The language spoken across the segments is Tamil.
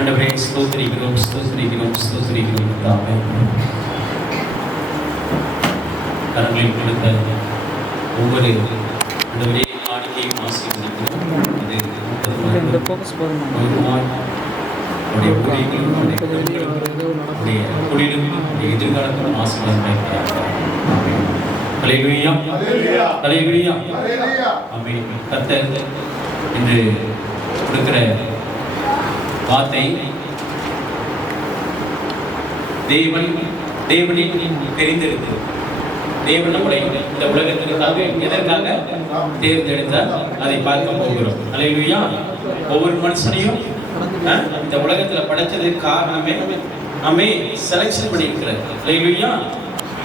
ஆண்டவரே ஸ்தோத்திரிக்கிறோம் ஸ்தோத்திரிக்கிறோம் ஸ்தோத்திரிக்கிறோம் தாமே. கரங்களில் கொடுத்த ஒவ்வொரு ஆண்டவரே காணிக்கையும் ஆசீர்வதிக்கிறோம். ஒரு நாள் உடைய ஊழியர்களும் உடைய தொழிலும் உடைய எதிர்காலத்திலும் ஆசீர்வாதம். ஹல்லேலூயா ஹல்லேலூயா ஆமென். கர்த்தர் இன்று கொடுக்கிற வார்த்தை தேவனின் தெரிந்தெடுத்து தேவன் நம்மளை இந்த உலகத்திற்காக எதற்காக தேர்ந்தெடுத்தார் அதை பார்க்க போகிறோம். ஹல்லேலூயா. ஒவ்வொரு மனுஷனையும் இந்த உலகத்துல படைச்சதுக்கு காரணமே நம்மை செலக்ஷன் பண்ணியிருக்கிறார். ஹல்லேலூயா.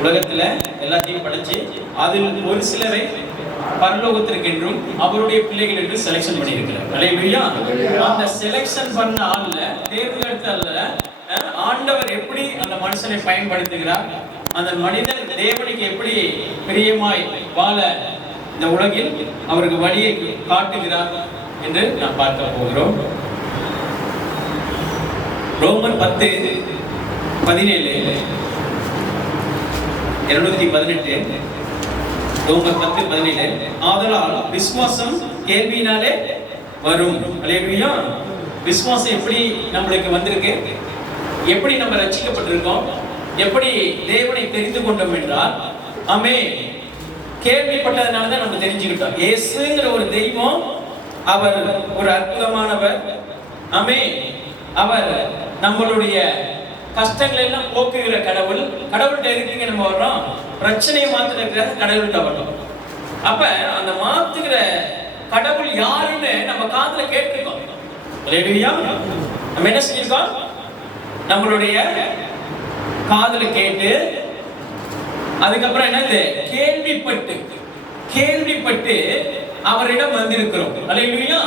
உலகத்துல எல்லாத்தையும் படைச்சு அதில் ஒரு சிலரை பரலோகத்திற்கு என்றும் அவருடைய பிள்ளைகள் என்று செலக்ஷன் பண்ணியிருக்கிறார். ஹல்லேலூயா. அந்த செலக்ஷன் பண்ண ஆள்ல தேர்ந்தெடுத்தல்ல ஆண்டவர் எப்படி அந்த மனுஷனை பயன்படுத்துகிறார், அந்த மனிதன் தேவனுக்கு எப்படி பிரியமாய் வாழ இந்த உலகில் அவருக்கு வழியை காட்டுகிறார் என்று நாம் பார்க்க போகிறோம். ரோமர் 10:17 218 ரோமர் 10:17 ஆதலால் விசுவாசம் கேள்வியினாலே வரும். ஹல்லேலூயா. விசுவாசம் எப்படி நம்மளுக்கு வந்திருக்கு, எப்படி நம்ம ரட்சிக்கப்பட்டிருக்கோம், எப்படி தேவனை தெரிந்து கொண்டோம் என்றால் கேள்விப்பட்டதனால தான் நம்ம தெரிஞ்சுக்கிட்டோம். இயேசுங்கிற ஒரு தெய்வம், அவர் ஒரு அற்புதமானவர். அவர் நம்மளுடைய கஷ்டங்களை எல்லாம் போக்குகிற கடவுள். கடவுள்கிட்ட இருக்குங்க நம்ம வர்றோம், பிரச்சனையை மாத்துற கடவுள்கிட்ட வர்றோம். அப்ப அந்த மாத்துகிற கடவுள் யாருன்னு நம்ம காதுல கேட்டிருக்கோம். ஹல்லேலூயா. நம்ம என்ன செஞ்சிருக்கோம், நம்மளுடைய காதுல கேட்டு அதுக்கப்புறம் என்னது கேள்விப்பட்டு அவரிடம் வந்திருக்கிறோம். ஹல்லேலூயா.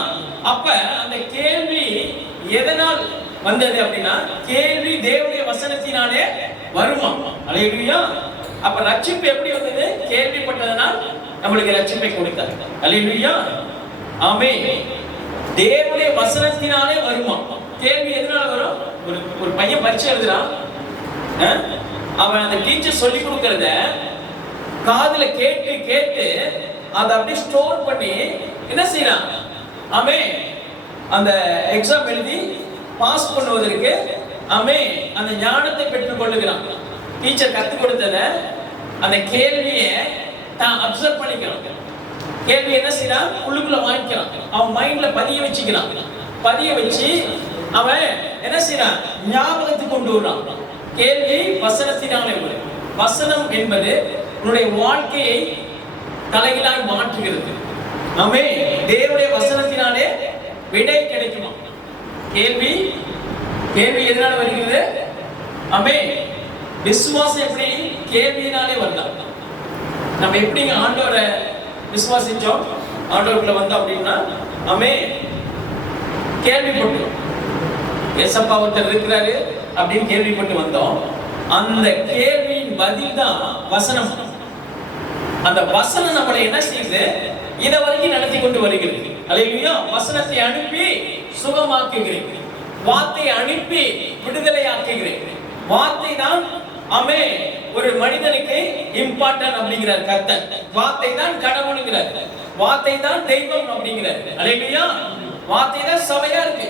அப்ப அந்த கேள்வி எதனால் வந்தது அப்படின்னா, கேள்வி தேவனுடைய வசனத்தினாலே வருமா. ஹல்லேலூயா. அப்ப ரட்சிப்பு எப்படி வந்தது, கேள்விப்பட்டதனால் நம்மளுக்கு ரட்சிப்பை கொடுத்தார். ஹல்லேலூயா. ஆமென். தேவனுடைய வசனத்தினாலே வருமா. கேள்வி எதனால வரும், ஒரு பையன் பரீட்சை எழுதுறான், அவன் அந்த டீச்சர் சொல்லி கொடுக்கறத காதுல கேட்டு அதை அப்படியே ஸ்டோர் பண்ணி என்ன செய்யறான், அந்த எக்ஸாம் எழுதி பாஸ் பண்ணுவதற்கு அந்த ஞானத்தை பெற்றுக் கொள்ளுகிறான். டீச்சர் கற்றுக் கொடுத்தத அந்த கேள்வியை தான் அப்சர்வ் பண்ணிக்கிறான். கேள்வி என்ன செய்யறான், உள்ளுக்குள்ள வாங்கிக்கிறான், அவன் மைண்ட்ல பதிய வச்சுக்கிறான். பதிய வச்சு அவன் என்ன செய்யறான், ஞாபகத்துக்கு கொண்டு வர்றான். கேள்வி வசனத்தினாலே வரும். வசனம் என்பது உன்னுடைய வாழ்க்கையை தலைகீழாய் மாற்றுகிறது. தேவனுடைய வசனத்தினாலே விடை கிடைக்குமா. கேள்வி எதனால வருகிறது, விசுவாசம் எப்படி கேள்வியினாலே வரலாம். நம்ம எப்படிங்க ஆண்டவரை விசுவாசிச்சோம், ஆண்டவருக்குள்ள வந்தோம் அப்படின்னா கேள்விப்பட்டோம், ஏசப்பா ஒருத்தர் இருக்கிறாரு அப்படின்னு கேள்விப்பட்டு வந்தோம். அந்த கேள்வியின் பதில் தான் வசனம். அந்த வசனம் நம்மளை என்ன செய்யுது, இத வரைக்கும் நடத்தி கொண்டு வருகிறது. ஹல்லேலூயா. வசனத்தை அனுப்பி சுகமாக்குகிறேன், வார்த்தையை அனுப்பி விடுதலை ஆக்குகிறேன். வார்த்தை தான் ஒரு மனிதனுக்கு இம்பார்ட்டன்ட் அப்படிங்கிறார் கர்த்தர். வார்த்தை தான் கடவுளுங்கிறார், வார்த்தை தான் தெய்வம் அப்படிங்கிறார். ஹல்லேலூயா. வார்த்தை தான் சபையா இருக்கு,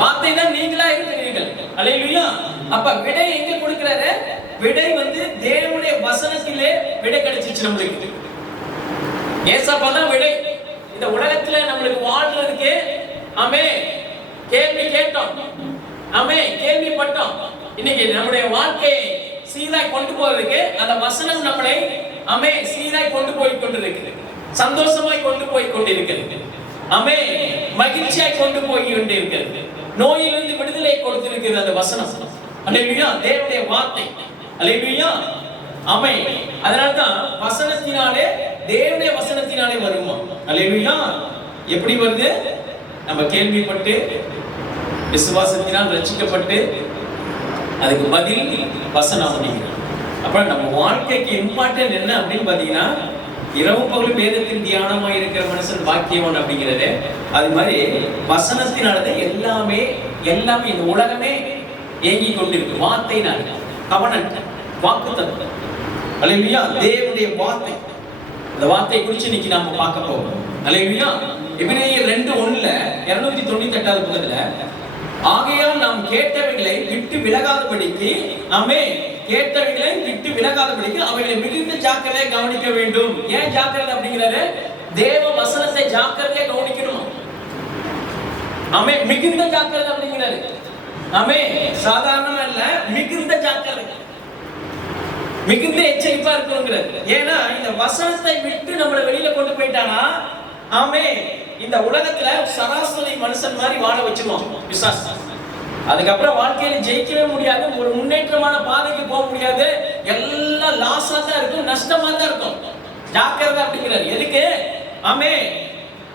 வார்த்தை தான் நீங்களா இருக்கிறீர்கள். ஹல்லேலூயா. அப்ப விடை எங்க கொடுக்கிறாரு, விடை தேவனுடைய வசனத்திலே விடை கிடைச்சிச்சு நம்மளுக்கு. ஏசப்பா தான் விடை. இந்த உலகத்துல நம்மளுக்கு வாழ்றதுக்கு கேள்வி கேட்டோம், கேள்விப்பட்டோம். இன்னைக்கு நம்முடைய வாழ்க்கையை சீராய் கொண்டு போறதுக்கு அந்த வசனம் நம்மளை சீராய் கொண்டு போய் கொண்டிருக்கிறது, சந்தோஷமாய் கொண்டு போய் கொண்டிருக்கிறது, மகிழ்ச்சியாய் கொண்டு போய் கொண்டிருக்கிறது, நோயிலிருந்து விடுதலை கொடுத்திருக்கிறது அந்த வசனம். ஹல்லேலூயா. தேவனுடைய வார்த்தை. ஹல்லேலூயா. அதனால்தான் வசனத்தினாலே, தேவனுடைய வசனத்தினாலே வருமா. ஹல்லேலூயா. எப்படி வருது, நம்ம கேள்விப்பட்டு விசுவாசத்தினால் ரட்சிக்கப்பட்டு அதுக்கு பதில் வசனம் அப்படிங்கிறது. அப்புறம் நம்ம வாழ்க்கைக்கு இம்பார்ட்டன்ட் என்ன அப்படின்னு பாத்தீங்கன்னா, இரவும் பகலும் வேதத்தின் தியானமா இருக்கிற மனுஷன் பாக்கியவன் அப்படிங்கிறது. அது மாதிரி வசனத்தினாலது எல்லாமே இந்த உலகமே ஏங்கி கொண்டிருக்கு. வார்த்தையினால் கவனன்ட் வாக்குத்தத்தம். அல்லேலூயா. தேவனுடைய வார்த்தை. அந்த வார்த்தையை குறித்து இன்னைக்கு நாம பார்க்க போறோம். அல்லேலூயா. எபிரேயர் 2:1 298வது பக்கத்துல, ஆகையால் நாம் கேட்டவைகளை விட்டு விலகாதபடிக்கு கேட்டவைகளை விட்டு விலகாதபடிக்கு அவைகளை மிகுந்த ஜாக்கிரதையாக கவனிக்க வேண்டும். ஏன் ஜாக்கிரதை அப்படிங்கிறாரு? தேவ வசனத்தை ஜாக்கிரதையா கவனிக்கணும். மிகுந்த ஜாக்கிரதை அப்படிங்கிறாரு. சாதாரணமா இல்ல, மிகுந்த ஜாக்கிரதை, மிகுந்த எச்சரிப்பா இருக்கணுங்கிறாரு. ஏன்னா இந்த வசனத்தை விட்டு நம்மளை வெளியில கொண்டு போயிட்டானா இந்த உலகத்துல சராசரி மனுஷன் மாதிரி வாழ வச்சிருவான் விசுவாசம். அதுக்கப்புறம் வாழ்க்கையில ஜெயிக்கவே முடியாது, ஒரு முன்னேற்றமான பாதைக்கு போக முடியாது, எல்லாம் லாஸா தான் இருக்கும், நஷ்டமா தான் இருக்கும். ஜாக்கிரதை அப்படிங்கிறாரு. எதுக்கு?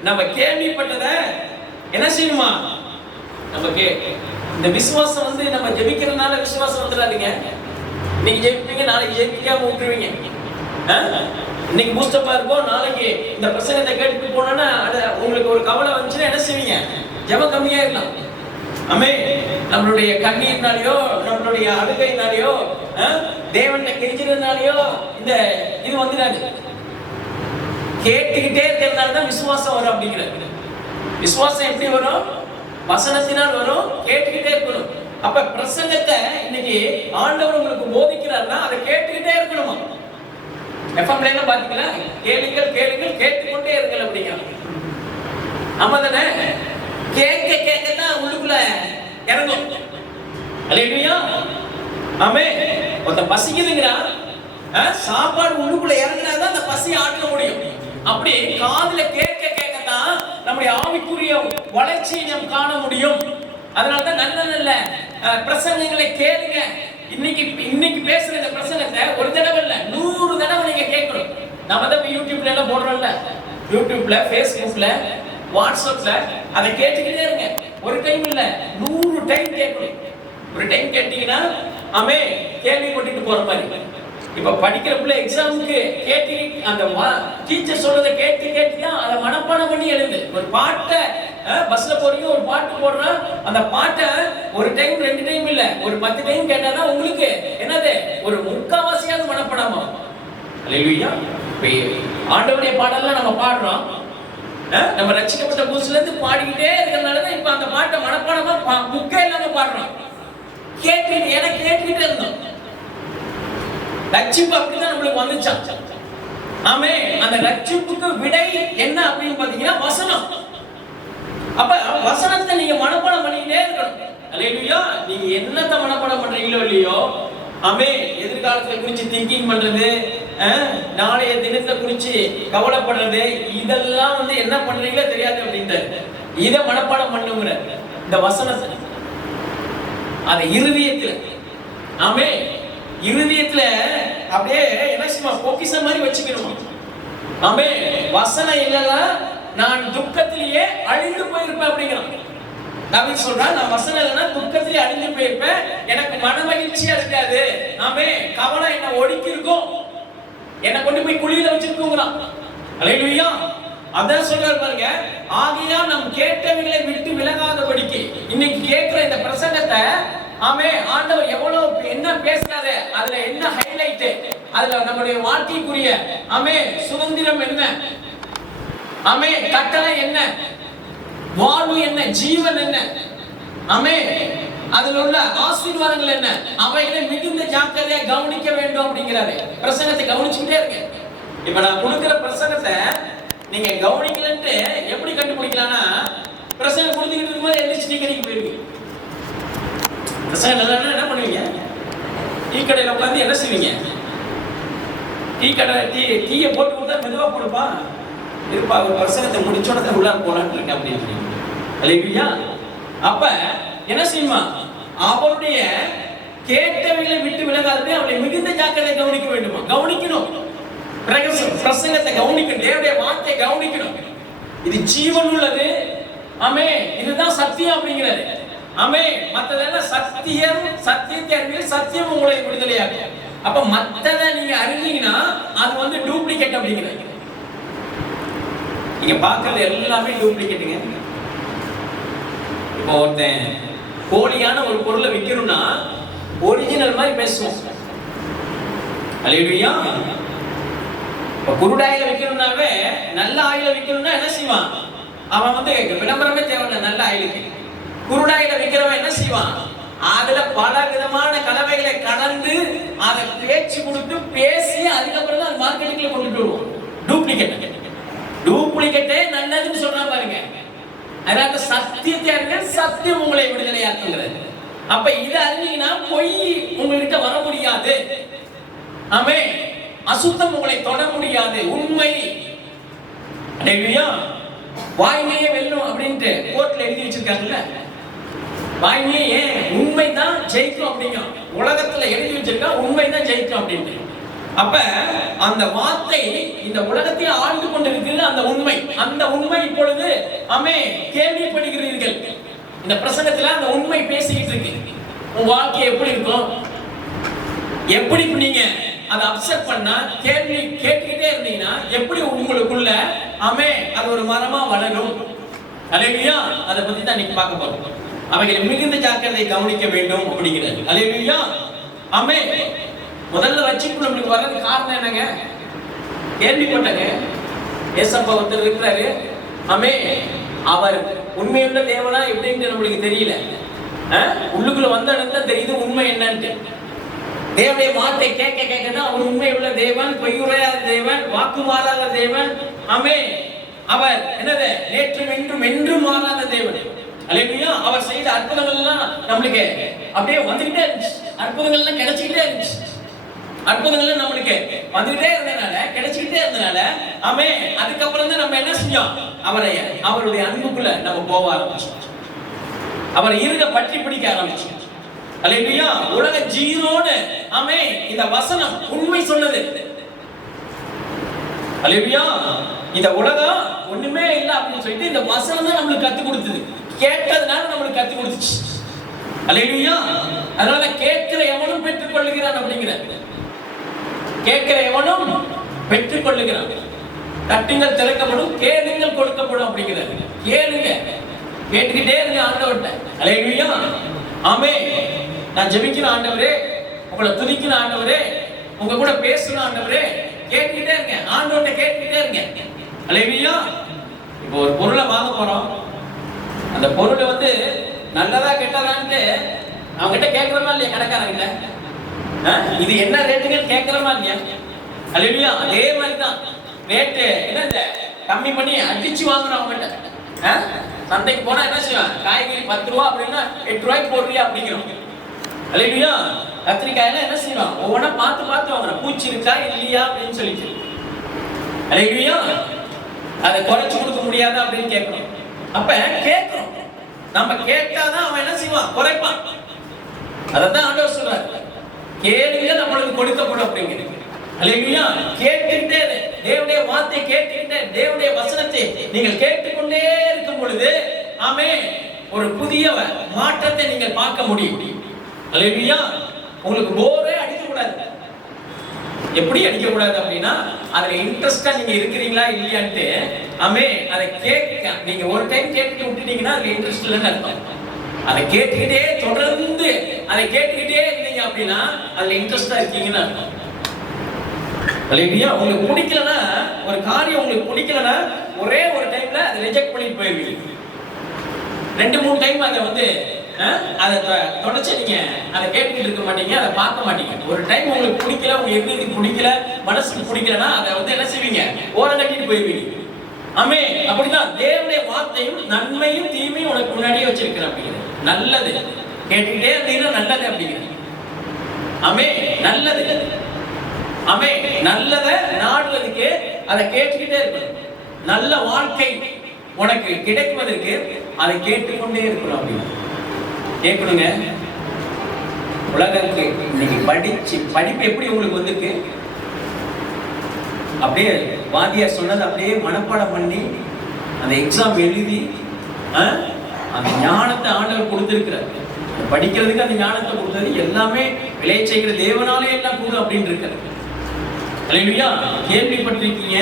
நம்ம கேள்விப்பட்டத என்ன செய்யுமா? நமக்கு இந்த விசுவாசம் வந்து நம்ம ஜெபிக்கிறதுனால விசுவாசம் வந்துடாதீங்க. இன்னைக்கு ஜெபிப்பீங்க, நாளைக்கு ஜெபிக்காம விட்டுருவீங்க. இன்னைக்கு பூஸ்டப்பா இருக்கும், நாளைக்கு இந்த பிரசங்கத்தை கேட்டு போனோன்னா உங்களுக்கு ஒரு கவலை வந்துச்சுன்னா என்ன செய்வீங்க? ஜெபம் கம்மியா இருக்கலாம். நம்மளுடைய கண்ணீர்னாலேயோ நம்மளுடைய அழுகையினாலேயோ தேவனை கெஞ்சிறதுனாலேயோ இந்த இது வந்துடாது. கேட்டுக்கிட்டே இருக்கிறதுனால தான் விசுவாசம் வரும் அப்படிங்கிறது. விசுவாசம் எப்படி வரும்? வசனத்தினால் வரும், கேட்டுக்கிட்டே இருக்கணும். அப்ப பிரசங்கத்தை இன்னைக்கு ஆண்டவர் உங்களுக்கு போதிக்கிறாருன்னா அதை கேட்டுக்கிட்டே இருக்கணுமா? எஃப்எம்ல என்ன பாத்தீங்களா? கேளுங்கள் கேளுங்கள் கேட்டுக்கொண்டே இருங்கள் அப்படிங்கிறாங்க. ஆமா தானே? கேட்க கேட்கதான் உள்ளுக்குள்ள இறங்கும். அல்லேலூயா. ஒருத்த பசிக்குதுங்கிறா, சாப்பாடு உள்ளுக்குள்ள இறங்கினாதான் அந்த பசியை ஆற்ற முடியும். அப்படி காதுல கேட்க கேட்கத்தான் நம்முடைய ஆவிக்குரிய வளர்ச்சியை நாம் காண முடியும். அதனாலதான் நல்ல நல்ல பிரசங்கங்களை கேளுங்க. இன்னைக்கு பேசுற இந்த பிரசங்கத்தை ஒரு தடவை இல்ல 100 தடவை நீங்க கேட்கணும். நாம தான் யூடியூப்ல எல்லாம் போடுறோம்ல, யூடியூப்ல, ஃபேஸ்புக்ல, வாட்ஸ்அப்ல அதை கேட்டுக்கிட்டே இருங்க. ஒரு டைம் இல்ல 100 டைம் கேட்கணும். ஒரு டைம் கேட்டீங்கன்னா கேள்வி கொட்டிட்டு போற மாதிரி. இப்ப படிக்கிற பிள்ளை எக்ஸாமுக்கு கேட்டு அந்த டீச்சர் சொல்றதை கேட்டு அதை மனப்பாடம் பண்ணி எழுது. ஒரு பாட்டை பஸ்ல போறீங்க, ஒரு பாட்டு போடுறோம், அந்த பாட்டை ஒரு டைம் 2 டைம் இல்ல ஒரு 10 டைம் கேட்டாதான் உங்களுக்கு என்னது ஒரு முக்காவாசியாவது மனப்பாடமா. அல்லேலூயா. ஆண்டவருடைய பாடல்லாம் நம்ம பாடுறோம், நம்ம ரட்சிக்கப்பட்ட புதுசுல இருந்து பாடிக்கிட்டே இருக்கிறதுனாலதான் இப்ப அந்த பாட்டை மனப்பாடமா முக்கே இல்லாம பாடுறோம். கேட்டுக்கிட்டே இருந்தோம். ரட்சிப்பு அப்படிதான் நம்மளுக்கு வந்துச்சான். அந்த ரட்சிப்புக்கு விடை என்ன அப்படின்னு பாத்தீங்கன்னா வசனம். அப்ப வசனத்தை நீங்க மனப்பாடம் பண்ணிக்கிட்டே இருக்கணும். அல்லேலூயா. நீங்க என்னத்தை மனப்பாடம் பண்றீங்களோ இல்லையோ, எதிர்காலத்தை குறிச்சு திங்கிங் பண்றது, நாளைய தினத்தை குறிச்சு கவலைப்படுறது, இதெல்லாம் வந்து என்ன பண்றீங்களோ தெரியாது அப்படின்ட்டு இதை மனப்பாடம் பண்ணுங்கிற இந்த வசனத்தை அதை இருதயத்துல இருதயத்துல அப்படியே என்ன செய்யுமா? பொக்கிஷம் மாதிரி வச்சுக்கணும். வசனம் இல்லைன்னா நான் துக்கத்திலேயே அழிந்து போயிருப்பேன் அப்படிங்கிறான். தாவீது சொல்றான், நான் வசனம் இல்லைன்னா துக்கத்திலேயே அழிந்து போயிருப்பேன், எனக்கு மன மகிழ்ச்சியா இருக்காது, கவலை என்ன ஒடுக்கி இருக்கும், என்னை கொண்டு போய் குழியில வச்சிருக்கோங்கிறான். அல்லேலூயா. அதான் சொல்றாரு பாருங்க, ஆகையால் நாம் கேட்டவைகளை விட்டு விலகாதபடிக்கு. இன்னைக்கு கேட்கிற இந்த பிரசங்கத்தை ஆண்டவர் எவ்வளவு என்ன பேசுறாரு, அதுல என்ன ஹைலைட், அதுல நம்முடைய வாழ்க்கைக்குரிய சுதந்திரம் என்ன, கட்டளை என்ன, வாழ்வு என்ன, ஜீவன் என்ன, அதுல உள்ள ஆசீர்வாதங்கள் என்ன, அவைகளை மிகுந்த ஜாக்கிரதையா கவனிக்க வேண்டும் அப்படிங்கிறாரு. பிரசங்கத்தை கவனிச்சுக்கிட்டே இருக்கு. இப்ப நான் கொடுக்கிற பிரசங்கத்தை நீங்க கவனிக்கலன்ட்டு எப்படி கண்டுபிடிக்கலாம்னா, பிரசங்கம் கொடுத்துக்கிட்டு இருக்கும்போது எந்திரிச்சு டீ கடைக்கு போயிருவீங்க. பிரசங்கம் நல்லா என்ன பண்ணுவீங்க? டீ கடையில உட்காந்து என்ன செய்வீங்க? டீ கடை டீயை போட்டு கொடுத்தா மெதுவா கொடுப்பா இருப்பா, ஒரு பிரசங்கத்தை முடிச்சோட உள்ள போலான்னு இருக்கேன் அப்படின்னு. அல்லேலூயா. அப்ப என்ன செய்யுமா? அவருடைய கேட்டவைகளை விட்டு விலகாதே அவளை மிகுந்த ஜாக்கிரதை கவனிக்க வேண்டுமா? கவனிக்கணும். பிரசங்கத்தை கவனிக்கணும், தேவனுடைய வார்த்தையை கவனிக்கணும். இது ஜீவன் உள்ளது. இதுதான் சத்தியம் அப்படிங்கிறாரு. மத்ததெல்லாம் சத்தியம், சத்தியத்தை அறிவில் சத்தியம் உங்களை விடுதலையாகும். அப்ப மத்ததை நீங்க அறிஞ்சீங்கன்னா அது வந்து டூப்ளிகேட் அப்படிங்கிறாரு. நீங்க பார்க்கறது எல்லாமே டூப்ளிகேட்டுங்க. இப்போ ஒருத்தன் போலியான ஒரு பொருளை விற்கணும்னா ஒரிஜினல் மாதிரி பேசுவோம். அல்லேலூயா. இப்போ குருடாயில விற்கணும்னாவே நல்ல ஆயில விற்கணும்னா என்ன செய்வான்? அவன் வந்து விளம்பரமே தேவையில்லை. நல்ல ஆயிலுக்கு குருடாயில விற்கிறவன் என்ன செய்வான்? அதுல பல விதமான கலவைகளை கலந்து அதை பேச்சு கொடுத்து பேசி அதுக்கப்புறம் தான் மார்க்கெட்டிங்ல கொண்டுட்டு வருவோம். டூப்ளிகேட்டே நல்லதுன்னு சொல்றா பாருங்க. அதாவது சத்தியத்தை அறிங்க, சத்தியம் உங்களை விடுதலையாக்குங்கிறது. அப்ப இதை அறிஞ்சீங்கன்னா பொய் உங்ககிட்ட வர முடியாது. ஆமென். அசுத்தம் உங்களை தொட முடியாது. உண்மை. அல்லேலூயா. வாய்மையே வெல்லும் அப்படின்ட்டு கோர்ட்ல எழுதி வச்சிருக்காங்கல்ல. வாய்மையே உண்மைதான் ஜெயிக்கும் அப்படிங்க. உலகத்துல எழுதி வச்சிருக்கா உண்மைதான் ஜெயிக்கும் அப்படின்ட்டு. அப்ப அந்த வார்த்தை இந்த உலகத்தை ஆண்டு கொண்டிருக்கிறது. அந்த உண்மை, அந்த உண்மை இப்பொழுது கேள்விப்படுகிறீர்கள். இந்த பிரசங்கத்துல அந்த உண்மை பேசிக்கிட்டு இருக்கு. உங்க வாழ்க்கை எப்படி இருக்கும்? எப்படி நீங்க அதை அப்செட் பண்ணா கேள்வி கேட்டுக்கிட்டே இருந்தீங்கன்னா எப்படி உங்களுக்குள்ள அது ஒரு மரமா வளரும். அல்லேலூயா. அதை பத்தி தான் நீங்க பார்க்க போறோம். அவைகளை மிகுந்த ஜாக்கிரதை கவனிக்க வேண்டும் அப்படிங்கிறது. அல்லேலூயா. ஆமென். முதல்ல வச்சுட்டு நம்மளுக்கு வர்றது காரணம் என்னங்க? கேள்விப்பட்டங்க ஏசப்பா ஒருத்தர் இருக்கிறாரு. அவர் உண்மையுள்ள தேவனா எப்படின்னு நம்மளுக்கு தெரியல. உள்ளுக்குள்ள வந்த இடத்துல தெரியுது உண்மை என்னன்னு. தேவனுடைய வார்த்தை கேட்க கேட்கதான் அவர் உண்மையுள்ள தேவன், பொய்யுரையாத தேவன், வாக்கு மாறாத தேவன். அவர் என்னது? நேற்றும் இன்றும் என்றும் மாறாத தேவன். அல்லேலூயா. அவர் செய்த அற்புதங்கள் எல்லாம் நம்மளுக்கு அப்படியே வந்துகிட்டே இருந்துச்சு. அற்புதங்கள் எல்லாம் கிடைச்சிக்கிட்டே இருந்துச்சு. அற்புதங்கள் நம்மளுக்கு வந்துகிட்டே இருந்தனால, கிடைச்சிக்கிட்டே இருந்தனால அதுக்கப்புறம் தான் நம்ம என்ன செஞ்சோம்? அவருடைய அன்புக்குள்ள நம்ம போக ஆரம்பிச்சோம். அவரை இருக பற்றி பிடிக்க ஆரம்பிச்சோம். அல்லேலூயா. உலக ஜீரோன்னு இந்த வசனம் உண்மை சொன்னது. அல்லேலூயா. இந்த உலகம் ஒண்ணுமே இல்லை அப்படின்னு சொல்லிட்டு இந்த வசனம் தான் நம்மளுக்கு கத்து கொடுத்தது. கேட்டதுனால நம்மளுக்கு கத்து கொடுத்துச்சு. அல்லேலூயா. அதனால கேட்கிற எவனும் பெற்றுக் கொள்ளுகிறான் அப்படிங்கிறார். கேட்கிற எவனும் பெற்றுக் கொள்ளுகிறான். தட்டுங்கள் திறக்கப்படும், கேளுங்கள் கொடுக்கப்படும் அப்படிங்கிறார். கேளுங்க, கேட்டுக்கிட்டே இருங்க ஆண்டவர்கிட்ட. அல்லேலூயா. ஆமென். நான் ஜெபிக்கிற ஆண்டவரே, உங்களை துதிக்கிற ஆண்டவரே, உங்க கூட பேசுற ஆண்டவரே, கேட்டுக்கிட்டே இருங்க. ஆண்டவர்கிட்ட கேட்டுக்கிட்டே இருங்க. அல்லேலூயா. இப்போ ஒரு பொருளை வாங்க போறோம். அந்த பொருளை வந்து நல்லதா கெட்டதான்ட்டு அவங்க கிட்ட கேட்கிறோமா இல்லையா? கடைக்காரங்கிட்ட இது என்ன ரேட்டுன்னு கேட்கிறோமா இல்லையா? அல்லேலூயா. அதே மாதிரி தான் ரேட்டு என்ன கம்மி பண்ணி அடிச்சு வாங்குறோம் அவங்க கிட்ட. சந்தைக்கு போனா என்ன செய்வான்? காய்கறி 10 ரூபா அப்படின்னா 8 ரூபாய்க்கு போடுறியா அப்படிங்கிறோம். அல்லேலூயா. கத்திரிக்காயெல்லாம் என்ன செய்வான்? ஒவ்வொன்றா பார்த்து பார்த்து வாங்குறோம். பூச்சி இருக்கா இல்லையா அப்படின்னு சொல்லிட்டு. அல்லேலூயா. அதை குறைச்சு கொடுக்க முடியாதா அப்படின்னு கேட்கணும். அப்ப கேட்கிறோம். நம்ம கேட்டாதான் அவன் என்ன செய்வான்? குறைப்பான். அதான் ஆண்டவர் சொல்றாரு, கேளுங்க நம்மளுக்கு கொடுக்கப்படும் அப்படிங்கிறது. அல்லேலூயா. கேட்டுக்கிட்டே தேவனுடைய வார்த்தையை கேட்டுக்கிட்டே, தேவனுடைய வசனத்தை நீங்கள் கேட்டுக்கொண்டே இருக்கும் பொழுது ஒரு புதிய மாற்றத்தை நீங்கள் பார்க்க முடியும். அல்லேலூயா. உங்களுக்கு போரே அடிக்க கூடாது. எப்படி அடிக்க கூடாது அப்படின்னா அதுல இன்ட்ரெஸ்டா நீங்க இருக்கிறீங்களா இல்லையான்ட்டு அதை கேட்க நீங்க ஒரு டைம் கேட்டு விட்டுட்டீங்கன்னா அதுல இன்ட்ரெஸ்ட் இல்லைன்னு அர்த்தம். அதை கேட்டுக்கிட்டே தொடர்ந்து அதை கேட்டுக்கிட்டே இருந்தீங்க அப்படின்னா அதுல இன்ட்ரெஸ்டா இருக்கீங்கன்னு அர்த்தம். அல்லேலூயா. உங்களுக்கு பிடிக்கலன்னா, ஒரு காரியம் உங்களுக்கு பிடிக்கலன்னா ஒரே ஒரு டைம்ல அதை ரிஜெக்ட் பண்ணிட்டு போயிருவீங்க. 2-3 டைம் அதை வந்து அதை தொடர்ச்சி நீங்க அதை கேட்டுக்கிட்டு இருக்க மாட்டீங்க, அதை பார்க்க மாட்டீங்க. ஒரு டைம் உங்களுக்கு பிடிக்கல, உங்க எதுக்கு பிடிக்கல, மனசுக்கு பிடிக்கலன்னா அதை வந்து என்ன செய்வீங்க? ஓரம் கட்டிட்டு போயிருவீங்க. அப்படிதான் தேவனுடைய வார்த்தையும் நன்மையும் தீமையும் உனக்கு முன்னாடியே வச்சிருக்கிறேன் அப்படிங்கிறது. நல்லது கேட்டுக்கிட்டே இருந்தீங்கன்னா நல்லது அப்படிங்கிறது. நல்லது. நல்லதை நாடுவதற்கு அதை கேட்டுக்கிட்டே இருக்கணும். நல்ல வாழ்க்கை உனக்கு கிடைப்பதற்கு அதை கேட்டுக்கொண்டே இருக்கணும் அப்படின்னு கேட்கணுங்க. உலகத்துக்கு இன்னைக்கு படிப்பு எப்படி உங்களுக்கு வந்திருக்கு? அப்படியே வாத்தியார் சொன்னது அப்படியே மனப்பாடம் பண்ணி அந்த எக்ஸாம் எழுதி அந்த ஞானத்தை ஆண்டவர் கொடுத்திருக்கிறார். படிக்கிறதுக்கு அந்த ஞானத்தை கொடுத்தது எல்லாமே விளைய செய்கிற தேவனாலே எல்லாம் கூடும் அப்படின்னு இருக்கிறது. அல்லேலூயா. கேள்விப்பட்டிருக்கீங்க,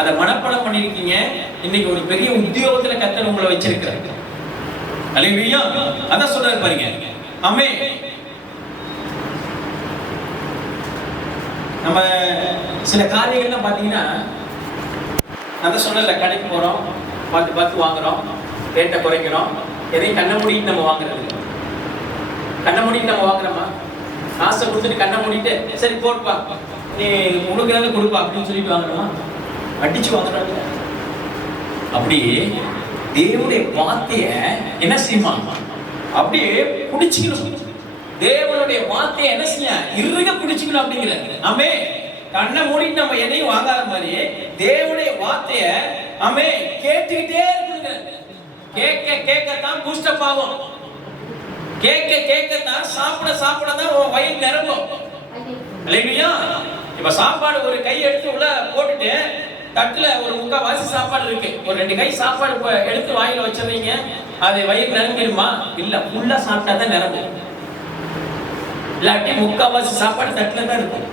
அதை மனப்பாடம் பண்ணிருக்கீங்க. இன்னைக்கு ஒரு பெரிய உத்தியோகத்துல கர்த்தர் உங்களை வச்சிருக்கிறார். அல்லேலூயா. அதான் சொல்றாரு பாருங்க. ஆமென். நம்ம சில காரியங்கள்லாம் பாத்தீங்கன்னா, நான் சொன்னல, கடைக்கு போறோம், பார்த்து வாங்குறோம், ரேட்டை குறைக்கிறோம், எதையும் கண்ணை மூடிட்டு நம்ம வாங்குறது. கண்ணை மூடிட்டு நம்ம வாங்குறோமா? காசை கொடுத்துட்டு கண்ணை மூடிட்டு சரி போடுப்பா, நீ உனக்குறத கொடுப்பா அப்படின்னு சொல்லிட்டு வாங்குறோமா? அடிச்சு வாங்குறாங்க. அப்படி தேவனுடைய வார்த்தைய என்ன செய்யுமா? அப்படியே குடிச்சுக்கணும். தேவனுடைய வார்த்தையை என்ன செய்ய? இறுக குடிச்சுக்கணும் அப்படிங்கிற. ஆமே. கண்ணை மூடிட்டு நம்ம எதையும் வாங்காத மாதிரி தேவனுடைய வார்த்தைய ஆமே கேட்டுக்கிட்டே இருக்குங்க. கேட்கத்தான் பூஸ்டப் ஆகும். கேட்கத்தான் சாப்பிடதான் உன் வயிறு நிரம்பும். இல்லையா? இப்ப சாப்பாடு ஒரு கை எடுத்து உள்ள போட்டுட்டு தட்டுல ஒரு முக்கால்வாசி சாப்பாடு இருக்கு, ஒரு 2 கை சாப்பாடு எடுத்து வாயில வச்சிருந்தீங்க, அது வயிறு நிரம்பிடுமா? இல்ல, ஃபுல்லா சாப்பிட்டா தான் நிரம்பும். இல்லாட்டி முக்கால்வாசி சாப்பாடு தட்டுல தான் இருக்கும்.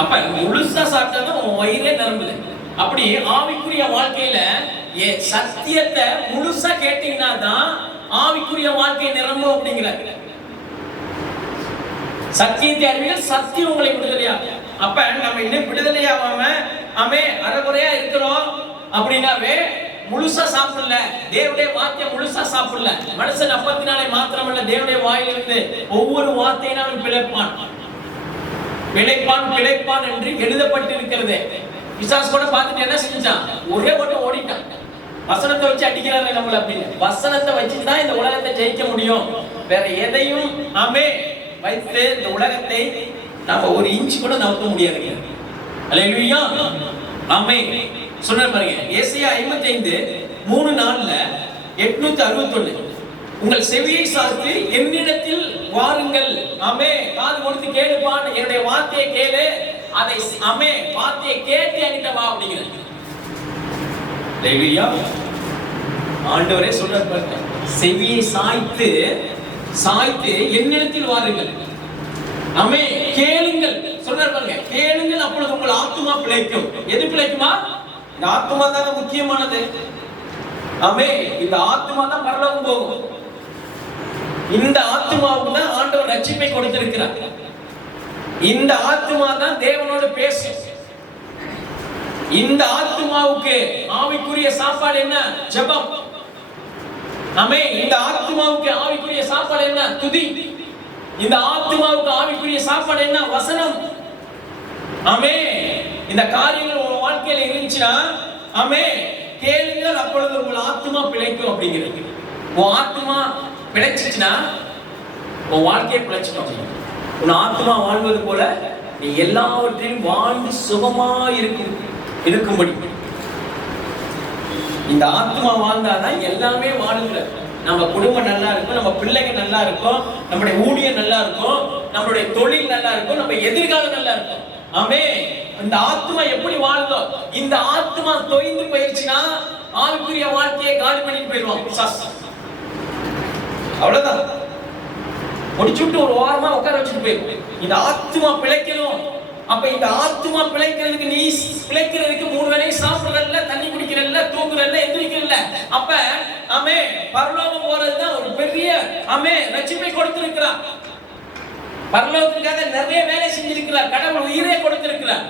அப்ப முழுசா சாப்பிட்டா தான் உன் வயிறே நிரம்புது. அப்படி ஆவிக்குரிய வாழ்க்கையில சத்தியத்தை முழுசா கேட்டீங்கன்னா தான் ஆவிக்குரிய வாழ்க்கை நிரம்பும் அப்படிங்கிறார். சத்தியத்தை அறிவியல் சத்தியம் உங்களை விடுதலையா. அப்ப நம்ம இன்னும் விடுதலையாவாம ஆமே அரைகுறையா இருக்கிறோம் அப்படின்னாவே முழுசா சாப்பிடல, தேவனுடைய வார்த்தையை முழுசா சாப்பிடல. மனுஷன் அப்பத்தினாலே மாத்திரமல்ல, தேவனுடைய வாயிலிருந்து ஒவ்வொரு வார்த்தையினாலும் பிழைப்பான் என்று எழுதப்பட்டிருக்கிறது. பிசாசு கூட பார்த்துட்டு என்ன செஞ்சான்? ஒரே ஓட்டம் ஓடிட்டான். வசனத்தை வச்சு அடிக்கிறாரு நம்மள அப்படின்னு. வசனத்தை வச்சுதான் இந்த உலகத்தை ஜெயிக்க முடியும். வேற எதையும் ஆமே வைத்து இந்த உலகத்தை நாம ஒரு இன்ச் கூட நகர்த்த முடியாது. அல்லேலூயா. ஆமென். சொன்னார் பாருங்க, ஏசாயா 55:3-4 861. உங்கள் செவியை சாய்த்து என்னிடத்தில் வாருங்கள். ஆமே. காது கொடுத்து கேளுப்பான், என்னுடைய வார்த்தையை கேளு, அதை ஆமே வார்த்தையை கேட்டு என்கிட்ட வா அப்படிங்கிறார். அல்லேலூயா. ஆண்டவரே சொல்றார் பாருங்க, செவியை சாய்த்து என்னிடத்தில் வாருங்கள். ஆமே. கேளுங்கள் சொல்றார் பாருங்க, கேளுங்கள், அப்பொழுது உங்கள் ஆத்துமா பிழைக்கும். எது பிழைக்குமா? இந்த ஆத்துமா தான் முக்கியமானது. ஆமே. இந்த ஆத்துமா தான் பரலோகம் போகும். இந்த ஆத்துமாவுக்கு தான் ஆண்டவர் ரட்சிப்பை கொடுத்திருக்கிறார். இந்த ஆத்துமா தான் தேவனோடு பேசும். இந்த ஆத்துமாவுக்கு ஆவிக்குரிய சாப்பாடு என்ன? ஜெபம். ஆமே. இந்த ஆத்துமாவுக்கு ஆவிக்குரிய சாப்பாடு என்ன? துதி. இந்த ஆத்துமாவுக்கு ஆவிக்குரிய சாப்பாடு என்ன? வசனம். ஆமே. இந்த காரியங்கள் உங்க வாழ்க்கையில இருந்துச்சுன்னா ஆமே கேளுங்கள், அப்பொழுது உங்கள் ஆத்துமா பிழைக்கும் அப்படிங்கிறது. உன் ஆத்துமா பிழைச்சிச்சுன்னா உன் வாழ்க்கையை பிழைச்சிட்டோம். உன் ஆத்துமா வாழ்வது போல நீ எல்லாவற்றையும் வாழ்ந்து சுகமா இருக்கும்படி இந்த ஆத்மா வாழ்ந்தாதான் எல்லாமே வாழுங்க. நம்ம குடும்பம் நல்லா இருக்கும், நம்ம பிள்ளைங்க நல்லா இருக்கும், நம்முடைய ஊழியம் நல்லா இருக்கும், நம்மளுடைய தொழில் நல்லா இருக்கும், நம்ம எதிர்காலம் நல்லா இருக்கும். ஆமே. இந்த ஆத்மா எப்படி வாழுதோ, இந்த ஆத்மா தொய்ந்து போயிடுச்சுன்னா ஆவிக்குரிய வாழ்க்கையை காலி பண்ணிட்டு போயிடுவான் பிசாசு. அவ்வளவுதான். முடிச்சுட்டு ஒரு ஓரமா உட்கார வச்சுட்டு போயிடும். இந்த ஆத்மா பிழைக்கணும். அப்ப இந்த ஆத்மா பிழைக்கிறதுக்கு நீ பிழைக்கிறதுக்கு 3 வேளையும் சாப்பிடுறல்ல, தண்ணி குடிக்கிறல்ல, தூங்குறல்ல, எந்திரிக்கிறல்ல. அப்ப ஆமே பரலோகம் போறதுதான் ஒரு பெரிய ஆமே ரட்சிப்பை கொடுத்திருக்கிறார். பரலோகத்துக்காக நிறைய வேலை செஞ்சிருக்கிறார். கடவுள் உயிரை கொடுத்திருக்கிறார்.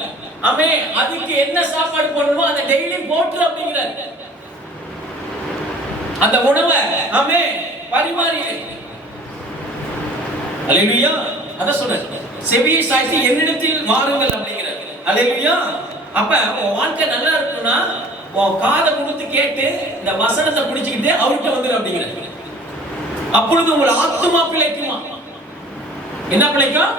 ஆமே. அதுக்கு என்ன சாப்பாடு போடணுமோ அதை டெய்லி போட்டு அப்படிங்கிறார். அந்த உணவை ஆமே பரிமாறி. அல்லேலூயா. அத சொல்றாரு, செவியை சாய்த்து என்னிடத்தில் வாருங்கள் அப்படிங்கிறார். அல்லேலூயா. அப்ப உன் வாழ்க்கை நல்லா இருக்குன்னா உன் காதை கொடுத்து கேட்டு இந்த வசனத்தை பிடிச்சுக்கிட்டு அவர்கிட்ட வந்துரு அப்படிங்கிறார். அப்பொழுது உங்கள் ஆத்துமா பிழைக்குமா? என்ன பிழைக்கும்?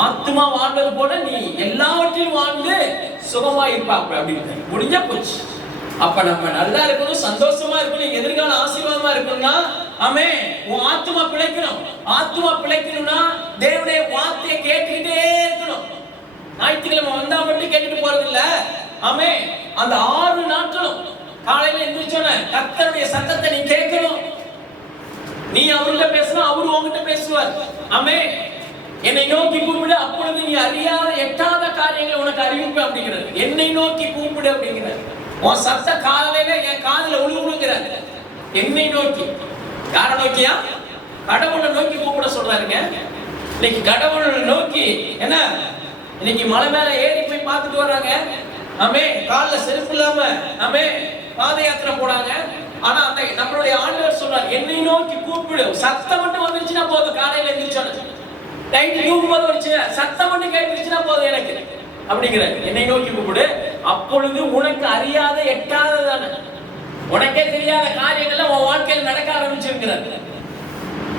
ஆத்துமா வாழ்வது போல நீ எல்லாவற்றையும் வாழ்ந்து சுகமா இருப்பாங்க அப்படின்னு முடிஞ்ச போச்சு. அப்ப நம்ம நல்லா இருக்கணும், சந்தோஷமா இருக்கணும், எதிர்கால ஆசீர்வாதமா இருக்கணும்னா ஆமே உன் ஆத்துமா பிழைக்கணும். ஆத்துமா பிழைக்கணும்னா தேவனுடைய வார்த்தையை கேட்டுக்கிட்டே இருக்கணும். ஞாயிற்றுக்கிழமை வந்தா மட்டும் கேட்டுட்டு போறது இல்ல. ஆமே. அந்த 6 நாட்களும் காலையில எந்திரிச்சோன கர்த்தருடைய சத்தத்தை நீ கேட்கணும். நீ அவர்கிட்ட பேசணும், அவரு உங்ககிட்ட பேசுவார். ஆமே. என்னை நோக்கி கூப்பிடு, அப்பொழுது நீ அறியாத எட்டாத காரியங்களை உனக்கு அறிவிப்பேன் அப்படிங்கிறது. என்னை நோக்கி கூப்பிடு அப்படிங்கிறது. உன் சத்த காலையில என் காதுல உழுவுங்கிறார். என்னை நோக்கி, யாரை நோக்கியா? கடவுளை நோக்கி கூப்பிட சொல்றாருங்க. இன்னைக்கு கடவுளை நோக்கி என்ன, இன்னைக்கு மலை மேல ஏறி போய் பார்த்துட்டு வர்றாங்க. ஆமே, கால்ல செருப்பு இல்லாம ஆமே பாத யாத்திரை போறாங்க. ஆனா அந்த நம்மளுடைய ஆண்டவர் சொல்றார், என்னை நோக்கி கூப்பிடு. சத்தம் மட்டும் வந்துருச்சுன்னா போதும். காலையில எந்திரிச்சோன்னு நைட்டு தூங்கும்போது ஒரு சத்தம் மட்டும் கேட்டுருச்சுன்னா போதும் எனக்கு அப்படிங்கிறார். என்னை நோக்கி கூப்பிடு, அப்பொழுது உனக்கு அறியாத எட்டாததான உனக்கே தெரியாத காரியங்கள்லாம் உன் வாழ்க்கையில் நடக்க ஆரம்பிச்சிருக்கிறார்.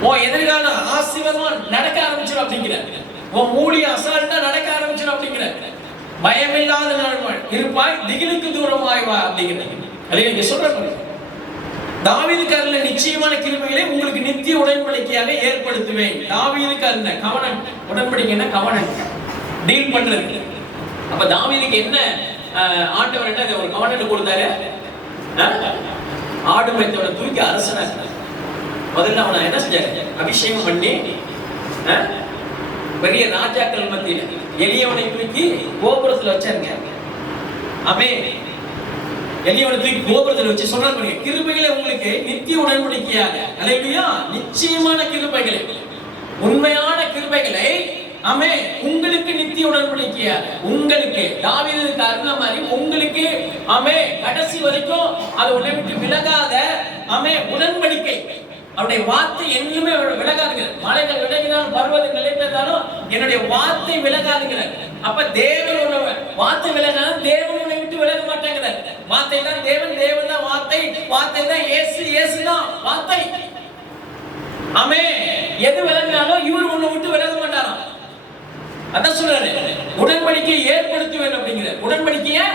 உன் எதிர்காலம் ஆசீர்வாதமா நடக்க ஆரம்பிச்சிடும் அப்படிங்கிறார். உன் மூலிய அசால்ட்டா நடக்க ஆரம்பிச்சிடும் அப்படிங்கிறார். பயமில்லாத இருப்பாய், திகிலுக்கு தூரமாய் வா அப்படிங்கிறார். அதை நீங்க சொல்ற தாவீதுக்காரர்ல நிச்சயமான கிருபைகளை உங்களுக்கு நித்திய உடன்படிக்கையாக ஏற்படுத்துவேன். தாவீதுக்காரர் கவனம், உடன்படிக்கைன்னா கவனம், டீல் பண்றது. அப்ப தாவீதுக்கு என்ன ஆண்டவர் என்ன ஒரு கவனம் கொடுத்தாரு? ஆடு மேய்த்தவனை தூக்கி அரசனா முதல்ல அவனை என்ன செஞ்சாரு? அபிஷேகம் பண்ணி பெரிய ராஜாக்கள் மத்தியில எளியவனை தூக்கி கோபுரத்துல வச்சாருங்க. அமே எளியவனை தூக்கி கோபுரத்தில் வச்சு சொல்றாங்க, கிருபைகளை உங்களுக்கு நித்திய உடன்படிக்கையாக, அல்லேலூயா, நிச்சயமான கிருபைகளை, உண்மையான கிருபைகளை ஆமே உங்களுக்கு நித்திய உடன்படிக்கையாக, உங்களுக்கு தாவீதுக்கு அருள மாதிரி உங்களுக்கு ஆமே கடைசி வரைக்கும் அது உன்னை விட்டு விலகாத ஆமே உடன்படிக்கை. அவருடைய வார்த்தை என்னுமே விலகாதுங்க. மலைகள் விலகினாலும் பர்வதங்கள் நிலைத்திருந்தாலும் என்னுடைய வார்த்தை விலகாதுங்கிறார். அப்ப தேவன் வார்த்தை விலகாலும் தேவன் உன்னை விட்டு விலக மாட்டேங்கிறார். வார்த்தை தான் தேவன், தேவன் தான் வார்த்தை, வார்த்தை தான் இயேசு, இயேசு தான் வார்த்தை. ஆமே, எது விலகினாலும் இவர் உன்னை விட்டு விலக மாட்டாராம். அதான் சொல்றாரு, உடன்படிக்கையை ஏற்படுத்துவேன் அப்படிங்கிறார். உடன்படிக்கையை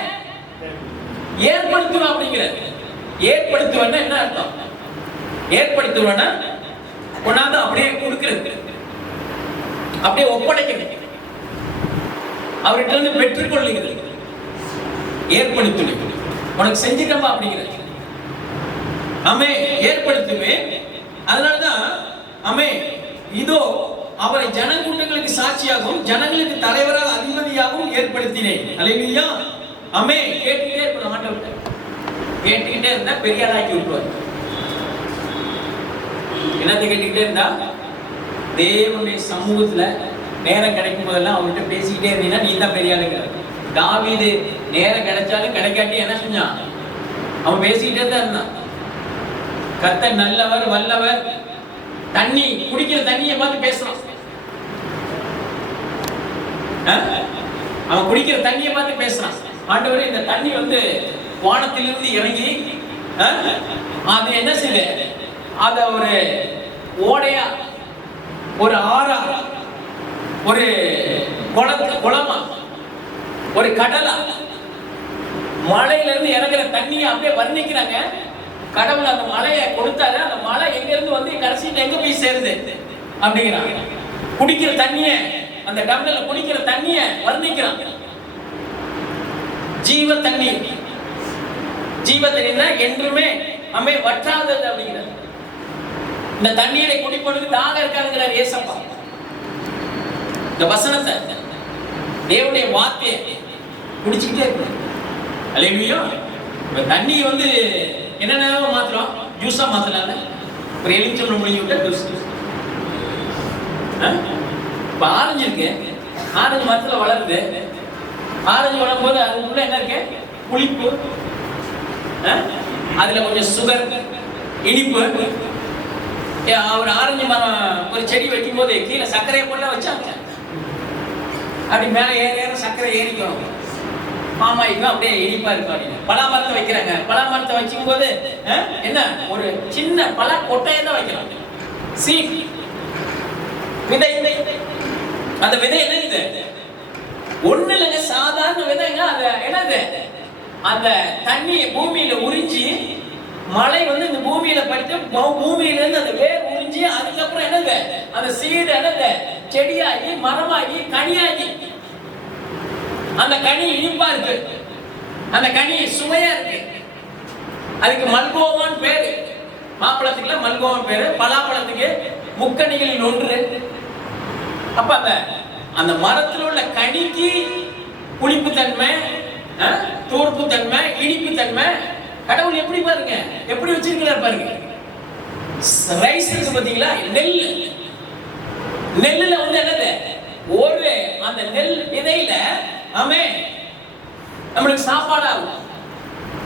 ஏற்படுத்துவேன் அப்படிங்கிறார். ஏற்படுத்துவேன்னா என்ன அர்த்தம்? ஏற்படுத்துவேன்னா கொண்டாந்து அப்படியே கொடுக்கிறது, அப்படியே ஒப்படைக்கிறது, அவர்கிட்ட இருந்து பெற்றுக்கொள்ளுகிறது. ஏற்படுத்துவேன், உனக்கு செஞ்சுட்டப்பா அப்படிங்கிறது. ஆமே, ஏற்படுத்துவேன். அதனாலதான் ஆமே, இதோ அவரை ஜனக்கூட்டங்களுக்கு சாட்சியாகவும் ஜனங்களுக்கு தலைவராக அதிபதியாகவும் ஏற்படுத்தினேன். அல்லேலூயா. ஆமே, கேட்டுக்கிட்டே இருக்க மாட்டேன், கேட்டுக்கிட்டே இருந்தா பெரிய ஆளாக்கி விட்டுருவார். என்னத்தை கேட்டுக்கிட்டே இருந்தா தேவனுடைய சமூகத்துல நேரம் கிடைக்கும் போதெல்லாம் அவர்கிட்ட பேசிக்கிட்டே இருந்தீங்கன்னா நீ தான் பெரிய ஆளுங்கிறார். தாவீது நேரம் கிடைச்சாலும் கிடைக்காட்டி என்ன செஞ்சான்? அவன் பேசிக்கிட்டே தான் இருந்தான். கர்த்தர் நல்லவர், வல்லவர். தண்ணி குடிக்கிற தண்ணியை பார்த்து பேசுறான். அவன் குடிக்கிற தண்ணியை பார்த்து பேசுறான். ஆண்டவரே, இந்த தண்ணி வானத்திலிருந்து இறங்கி அது என்ன செய்யுது? அத ஒரு ஓடையா, ஒரு ஆறா, ஒரு குளமா, ஒரு கடலா, மலையில இருந்து இறங்குற தண்ணியை அப்படியே வர்ணிக்கிறாங்க. கடவுள் அந்த மலையை கொடுத்தாரு. அந்த மலை எங்க இருந்து கடைசியில் எங்க போய் சேருது அப்படிங்கிறாங்க. குடிக்கிற தண்ணிய, அந்த டம்ளர்ல குடிக்கிற தண்ணிய வர்ணிக்கிறாங்க. ஜீவ தண்ணீர், ஜீவ தண்ணீர் என்றுமே அம்மே வற்றாதது அப்படிங்கிறார். இந்த தண்ணீரை குடிப்பதற்கு தாகம் இருக்காதுங்கிறார் ஏசப்பா. இந்த வசனத்தை, தேவனுடைய வார்த்தையை குடிச்சுக்கிட்டே இருக்கு. அல்லேலூயா. இந்த தண்ணி என்னென்ன மாத்திரம் ஜூஸா மாத்தலாம்ல. ஒரு எலுமிச்சம்பழம் முடிஞ்சு விட்டா ஜூஸ். இப்ப ஆரஞ்சு இருக்கு, ஆரஞ்சு மரத்துல வளருது. ஆரஞ்சு வளரும் போது அதுக்குள்ள என்ன இருக்கு? புளிப்பு, அதுல கொஞ்சம் சுகர், இனிப்பு. ஒரு ஆரஞ்சு மரம் ஒரு செடி வைக்கும் போது கீழே சர்க்கரையை போட்டா வச்சாங்க, அப்படி மேல ஏற ஏற சர்க்கரை ஏறிக்கும், மாமாய்க்கும் அப்படியே இனிப்பா இருக்கும். பலாமரத்தை வைக்கிறாங்க. பலாமரத்தை வைக்கும் போது என்ன, ஒரு சின்ன பல கொட்டையை தான் வைக்கிறாங்க. சீட், விதை. அந்த விதை என்னது? ஒண்ணு இல்லைங்க, சாதாரண விதைங்க. அது என்னது? அந்த தண்ணியை பூமியில உறிஞ்சி, மழை இந்த பூமியில பட்டு பூமியில இருந்து அந்த வேர் உறிஞ்சி, அதுக்கப்புறம் என்னது? அந்த சீடு என்னது? செடியாகி, மரமாகி, கனியாகி, அந்த கனி இனிப்பா இருக்கு, அந்த கனி சுவையா இருக்கு. அதுக்கு மல்கோவான்னு பேரு. மாப்பழத்துக்குல மல்கோவான் பேரு. பலாப்பழத்துக்கு முக்கணிகளில் ஒன்று. அப்ப அந்த அந்த மரத்தில் உள்ள கனிக்கு புளிப்பு தன்மை, தோற்பு தன்மை, இனிப்பு தன்மை கடவுள் எப்படி பாருங்க, எப்படி வச்சிருக்கிறார் பாருங்க. ரைஸ் இருக்கு பாத்தீங்களா, நெல். நெல்லுல வந்து என்னது, ஒரு அந்த நெல் விதையில ஆமே நம்மளுக்கு சாப்பாடு ஆகும்.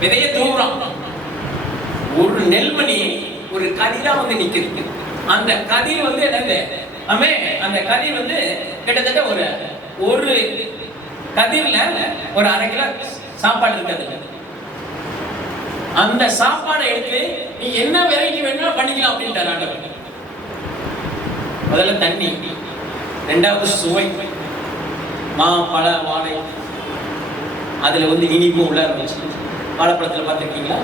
விதைய தூவுறோம், ஒரு நெல்மணி ஒரு கதிரா வந்து நிக்குது. அந்த கதிர் வந்து என்னது ஆமே, அந்த கதிர் வந்து கிட்டத்தட்ட ஒரு கதிர்ல ஒரு 1/2 கிலோ சாப்பாடு இருக்குது. அந்த சாப்பாடை எடுத்து நீ என்ன வெரைட்டி வேணும்னா பண்ணிக்கலாம் அப்படின்ட்டார் ஆண்டவர். முதல்ல தண்ணி, ரெண்டாவது சுவை, மா பழ வாழை, அதுல வந்து இனிப்பும் உள்ள இருந்துச்சு. வாழைப்பழத்துல பார்த்துருக்கீங்களா,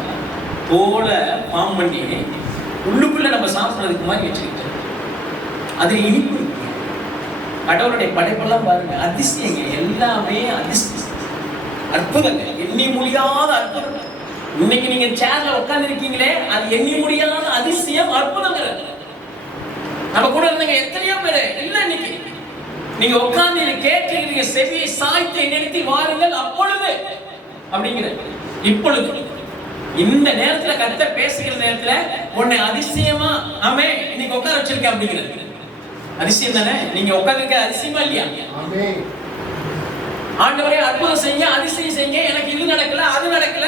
தோலை ஃபார்ம் பண்ணி உள்ளுக்குள்ள நம்ம சாப்பிட்றதுக்கு மாதிரி வச்சுக்கிட்டு அது இனிப்பு. கடவுளுடைய படைப்பெல்லாம் பாருங்க, அதிசயங்க, எல்லாமே அதிசயம், அற்புதங்க, எண்ணி முடியாத அற்புதம். இன்னைக்கு நீங்க சேர்ல உட்கார்ந்து இருக்கீங்களே, அது எண்ணி முடியாத அதிசயம், அற்புதங்க. நம்ம கூட இருந்தவங்க எத்தனையோ பேரு இல்ல, இன்னைக்கு நீங்க உட்கார்ந்து கேட்கிறீங்க, செவியை சாய்த்து நிறுத்தி வாருங்கள் அப்பொழுது அப்படிங்கிற. இப்பொழுது இந்த நேரத்துல கர்த்தர் பேசுகிற நேரத்துல உன்னை அதிசயமா ஆமே இன்னைக்கு உட்கார வச்சிருக்க அப்படிங்கிறது அதிசயம் தானே. நீங்க உட்கார்ந்துருக்க அதிசயமா இல்லையா? ஆண்டவரே அற்புதம் செய்ய, அதிசயம் செய்ய, எனக்கு இது நடக்கல, அது நடக்கல,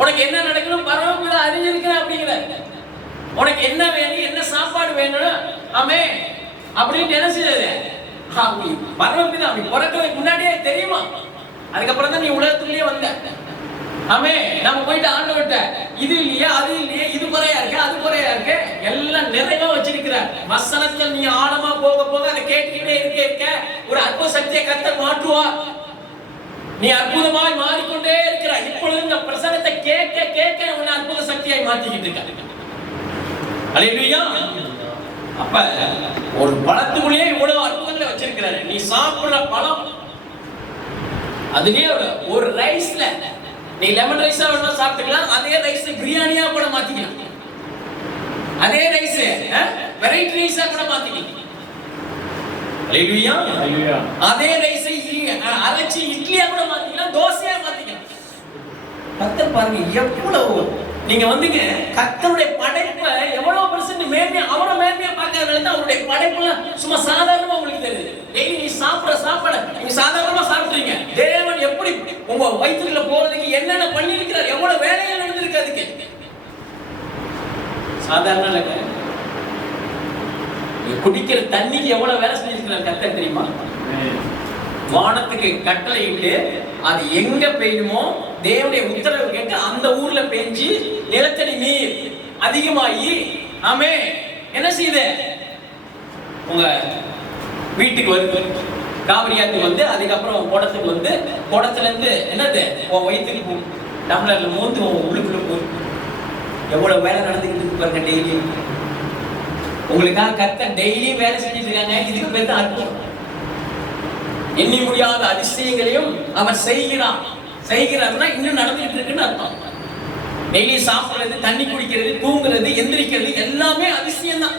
உனக்கு என்ன நடக்கணும் பரவாயில்ல அறிஞ்சிருக்கிற அப்படிங்கிற. உனக்கு என்ன வேணும், என்ன சாப்பாடு வேணும் ஆமே அப்படின்னு என்ன செய்யறது, பரவாயில்ல அப்படி பிறக்கிறதுக்கு முன்னாடியே தெரியுமா. அதுக்கப்புறம் தான் நீ உலகத்துலயே வந்த ஆமே. நம்ம போயிட்டு ஆண்டவர்கிட்ட இது இல்லையா, அது இல்லையா, இது குறையா இருக்கு, அது குறையா இருக்கு, எல்லாம் நிறைவா வச்சிருக்கிறார். வசனத்தில் நீ ஆழமா போக போக அதை கேட்டுக்கிட்டே இருக்க ஒரு அற்புத சக்தியை கர்த்தர் மாற்றுவார். நீ அற்புதமாய் மாறிக்கொண்டே இருக்கிறாய். இப்பொழுது இந்த பிரசங்கத்தை கேட்க கேட்க உன்னை அற்புத சக்தியாய் மாற்றிக்கிட்டு இருக்க. அல்லேலூயா. அப்ப ஒரு பழத்துக்குள்ளேயே இவ்வளவு அற்புதங்களை வச்சிருக்கிறாரு. நீ சாப்பிடுற பழம் அதுவே ஒரு ரைஸ்ல நீ லெமன் ரைஸா வேணா சாப்பிட்டுக்கலாம், அதே ரைஸ் பிரியாணியா கூட மாத்திக்கலாம், அதே ரைஸ் வெரைட்டி ரைஸா கூட மாத்திக்கலாம். அல்லேலூயா. அதே ரைஸ் அரைச்சி இட்லியா கூட மாத்திக்கலாம், தோசையா மாத்திக்கலாம். கர்த்தர் பாருங்க எவ்வளவு நீங்க வந்துங்க கர்த்தருடைய படைப்பை எவ்வளவு பெர்சன்ட் மேன்மையா, அவ்வளவு மேன்மையா பார்க்கறதுனால தான் அவருடைய படைப்புலாம் சும்மா சாதாரணமா உங்களுக்கு தெரியுது. டெய்லி நீ சாப்பிடுற சாப்பாடு நீங்க சாதாரணமா சாப்பிடுறீங்க. தேவன் எப்படி உங்க வயிற்றுக்குள்ள போறதுக்கு என்னென்ன பண்ணிருக்கிறார், எவ்வளவு வேலைகள் நடந்திருக்கு, அதுக்கு சாதாரண இல்லைங்க. குடிக்கிற தண்ணிக்கு எவ்வளவு வேலை செஞ்சிருக்கிறார் கர்த்தர் தெரியுமா? வானத்துக்கு கட்டளை இட்டு அது எங்க பெய்யுமோ தேவனுடைய உத்தரவு கேட்டு அந்த ஊர்ல பெஞ்சு நிலத்தடி நீர் அதிகமாகி ஆமே என்ன செய்யுது, உங்க வீட்டுக்கு வருது, காவிரியாத்துக்கு வந்து, அதுக்கப்புறம் குடத்துக்கு வந்து, குடத்துல இருந்து என்னது உன் வயிற்றுக்கு போகும், டம்ளர்ல மூந்து உன் உள்ளுக்குள்ள போகும். எவ்வளவு வேலை நடந்துக்கிட்டு இருக்கு பாருங்க டெய்லி. உங்களுக்காக கர்த்தர் டெய்லி வேலை செஞ்சுட்டு இருக்காங்க. இதுக்கு பேர் தான் அற்புதம். எண்ணி முடியாத அதிசயங்களையும் அவர் செய்கிறார்னா இன்னும் நடந்துட்டு இருக்குன்னு அர்த்தம். டெய்லி சாப்பிடுறது, தண்ணி குடிக்கிறது, தூங்குறது, எந்திரிக்கிறது எல்லாமே அதிசயம் தான்.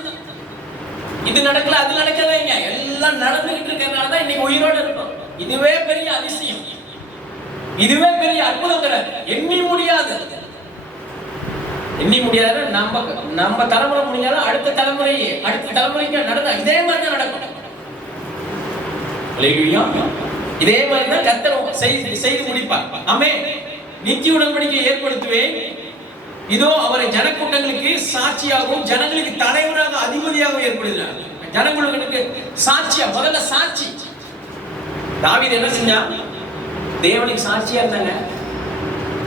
இது நடக்கல, அது நடக்கவே இல்லையா, எல்லாம் நடந்துகிட்டு இருக்கிறதுனால தான் இன்னைக்கு உயிரோடு இருக்கும். இதுவே பெரிய அதிசயம், இதுவே பெரிய அற்புதம். எண்ணி முடியாது, எண்ணி முடியாது. நம்ம தலைமுறை முடிஞ்சாலும் அடுத்த தலைமுறைக்கு நடந்தா இதே மாதிரி தான் நடக்கும். இதே மாதிரி தான் கர்த்தர் செய்து முடிப்பார். ஆமென். நித்திய உடன்படிக்கை ஏற்படுத்துவேன், இதோ அவரை ஜனக்கூட்டங்களுக்கு சாட்சியாகவும் ஜனங்களுக்கு தலைவராக அதிபதியாகவும் ஏற்படுத்தினார். ஜனங்களுக்கு சாட்சியா, முதல்ல சாட்சி. தாவீது என்ன செஞ்சா, தேவனுக்கு சாட்சியா இருந்தாங்க.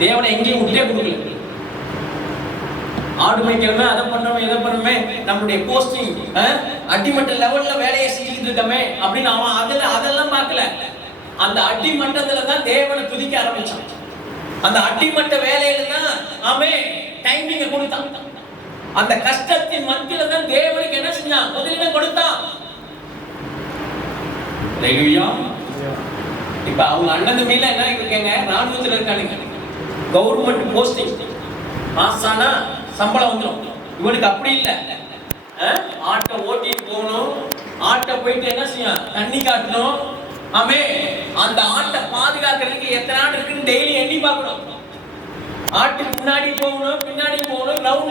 தேவனை எங்கேயும் விட்டே கொடுக்கல. ஆடு மேய்க்கிறோமே, அதை பண்றோமே, இதை பண்ணுமே, நம்மளுடைய போஸ்டிங் அடிமட்ட லெவல்ல வேலையை செஞ்சுட்டு இருக்கமே அப்படின்னு அவன் அதெல்லாம் பார்க்கல. அந்த அடிமட்டத்துல தான் தேவனை துதிக்க ஆரம்பிச்சான். அந்த அடிமட்ட வேலையில தான் அவன் டைமிங்க கொடுத்தான். அந்த கஷ்டத்தின் மத்தியில தான் தேவனுக்கு என்ன செஞ்சான், முதலிடம் கொடுத்தான். இப்ப அவங்க அண்ணன் தம்பியில என்ன இருக்கீங்க, ராணுவத்தில் இருக்கானுங்க, கவர்மெண்ட் போஸ்டிங் மாசானா சம்பளம் வந்துடும். இவனுக்கு அப்படி இல்லை, ஆட்டோ ஓட்டிட்டு போகணும், ஆட்டை போயிட்டு என்ன செய்யும், தண்ணி காட்டணும். ஆமே, அந்த ஆட்டை பாதுகாக்கிறதுக்கு எத்தனை ஆடு இருக்குன்னு டெய்லி எண்ணி பார்க்கணும். ஆட்டுக்கு முன்னாடி போகணும், பின்னாடி போகணும், கிரவுண்ட்